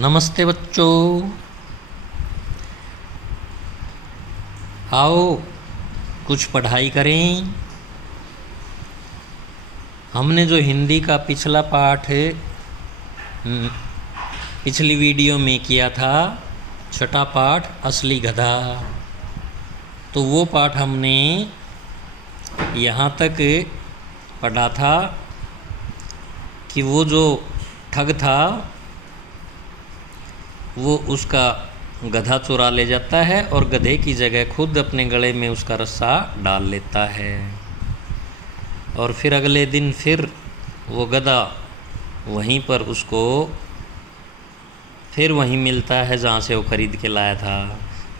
नमस्ते बच्चों, आओ कुछ पढ़ाई करें। हमने जो हिंदी का पिछला पाठ पिछली वीडियो में किया था, छठा पाठ असली गधा, तो वो पाठ हमने यहाँ तक पढ़ा था कि वो जो ठग था वो उसका गधा चुरा ले जाता है और गधे की जगह खुद अपने गले में उसका रस्सा डाल लेता है। और फिर अगले दिन फिर वो गधा वहीं पर उसको फिर वहीं मिलता है जहाँ से वो खरीद के लाया था।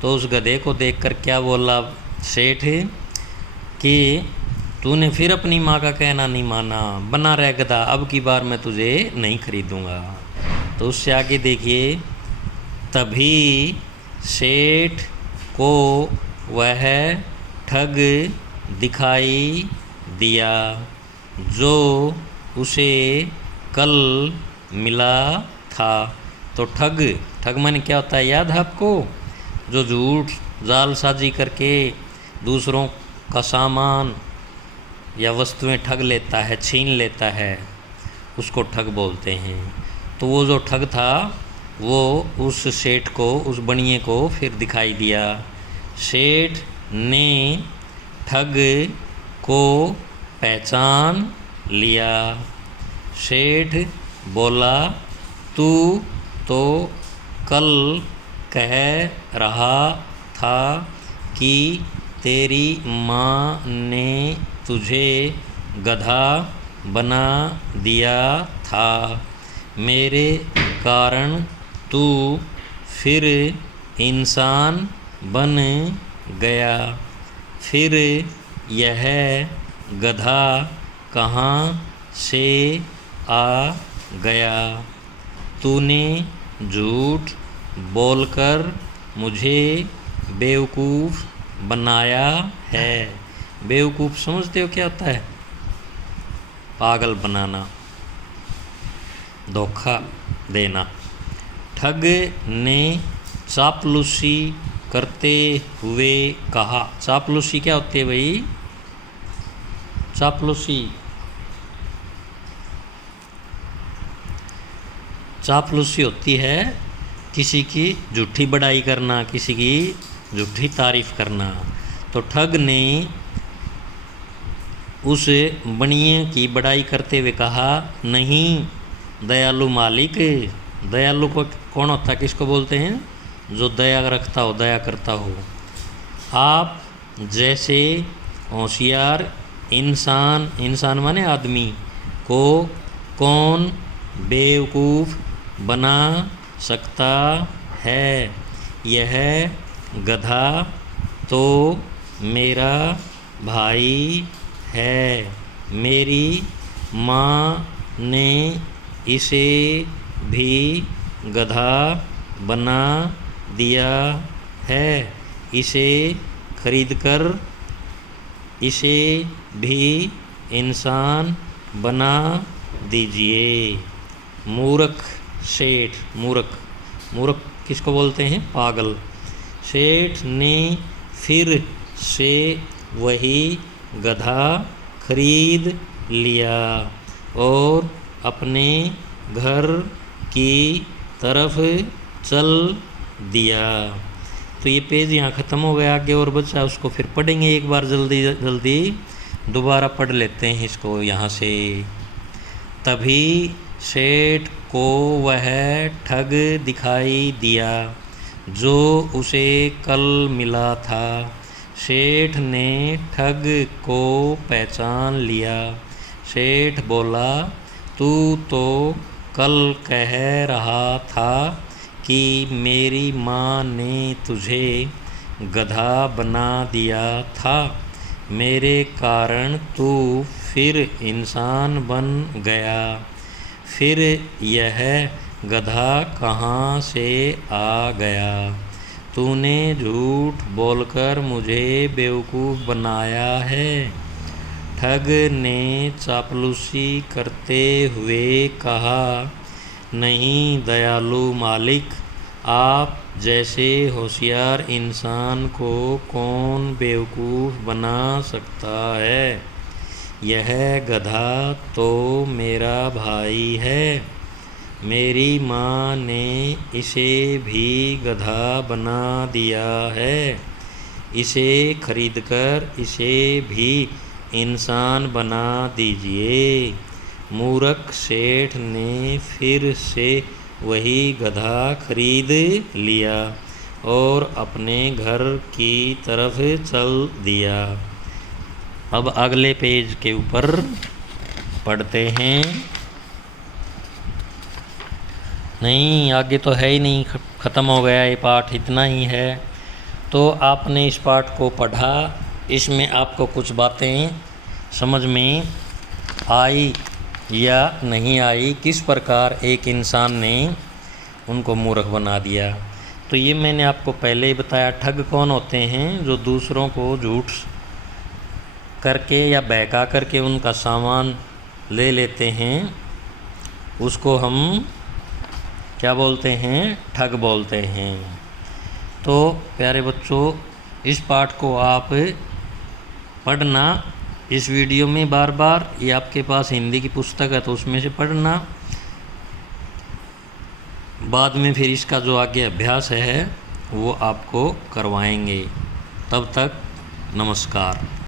तो उस गधे को देखकर क्या बोला सेठ कि तूने फिर अपनी माँ का कहना नहीं माना, बना रह गधा, अब की बार मैं तुझे नहीं खरीदूँगा। तो उससे आगे देखिए, तभी सेठ को वह ठग दिखाई दिया जो उसे कल मिला था। तो ठग माने क्या होता है, याद है आपको? जो झूठ जालसाजी करके दूसरों का सामान या वस्तुएं ठग लेता है, छीन लेता है, उसको ठग बोलते हैं। तो वो जो ठग था वो उस सेठ को, उस बनिए को फिर दिखाई दिया। सेठ ने ठग को पहचान लिया। सेठ बोला, तू तो कल कह रहा था कि तेरी माँ ने तुझे गधा बना दिया था, मेरे कारण तू फिर इंसान बन गया। फिर यह गधा कहाँ से आ गया? तूने झूठ बोलकर मुझे बेवकूफ़ बनाया है। बेवकूफ़ समझते हो क्या होता है? पागल बनाना, धोखा देना। ठग ने चापलूसी करते हुए कहा। चापलूसी क्या होती है भाई? चापलूसी होती है किसी की झूठी बड़ाई करना, किसी की झूठी तारीफ़ करना। तो ठग ने उस बनिए की बड़ाई करते हुए कहा, नहीं दयालु मालिक। दयालु को कौन होता है, किसको बोलते हैं? जो दया रखता हो, दया करता हो। आप जैसे होशियार इंसान माने आदमी को कौन बेवकूफ़ बना सकता है? यह गधा तो मेरा भाई है। मेरी माँ ने इसे भी गधा बना दिया है। इसे खरीदकर इसे भी इंसान बना दीजिए। मूर्ख सेठ, मूर्ख किसको बोलते हैं? पागल। सेठ ने फिर से वही गधा खरीद लिया और अपने घर की तरफ चल दिया। तो ये पेज यहाँ ख़त्म हो गया, आगे और बच्चा उसको फिर पढ़ेंगे एक बार, जल्दी दोबारा पढ़ लेते हैं इसको यहाँ से। तभी सेठ को वह ठग दिखाई दिया जो उसे कल मिला था। सेठ ने ठग को पहचान लिया। सेठ बोला, तू तो कल कह रहा था कि मेरी माँ ने तुझे गधा बना दिया था, मेरे कारण तू फिर इंसान बन गया। फिर यह गधा कहाँ से आ गया? तूने झूठ बोलकर मुझे बेवकूफ़ बनाया है। ठग ने चापलूसी करते हुए कहा, नहीं दयालु मालिक, आप जैसे होशियार इंसान को कौन बेवकूफ़ बना सकता है। यह गधा तो मेरा भाई है, मेरी माँ ने इसे भी गधा बना दिया है। इसे खरीदकर इसे भी इंसान बना दीजिए। मूर्ख सेठ ने फिर से वही गधा खरीद लिया और अपने घर की तरफ चल दिया। अब अगले पेज के ऊपर पढ़ते हैं। नहीं, आगे तो है ही नहीं, ख़त्म हो गया ये पाठ, इतना ही है। तो आपने इस पाठ को पढ़ा, इसमें आपको कुछ बातें समझ में आई या नहीं आई, किस प्रकार एक इंसान ने उनको मूर्ख बना दिया। तो ये मैंने आपको पहले ही बताया। ठग कौन होते हैं? जो दूसरों को झूठ करके या बहका करके उनका सामान ले लेते हैं, उसको हम क्या बोलते हैं? ठग बोलते हैं। तो प्यारे बच्चों, इस पाठ को आप पढ़ना इस वीडियो में बार बार, ये आपके पास हिंदी की पुस्तक है तो उसमें से पढ़ना। बाद में फिर इसका जो आगे अभ्यास है वो आपको करवाएंगे। तब तक नमस्कार।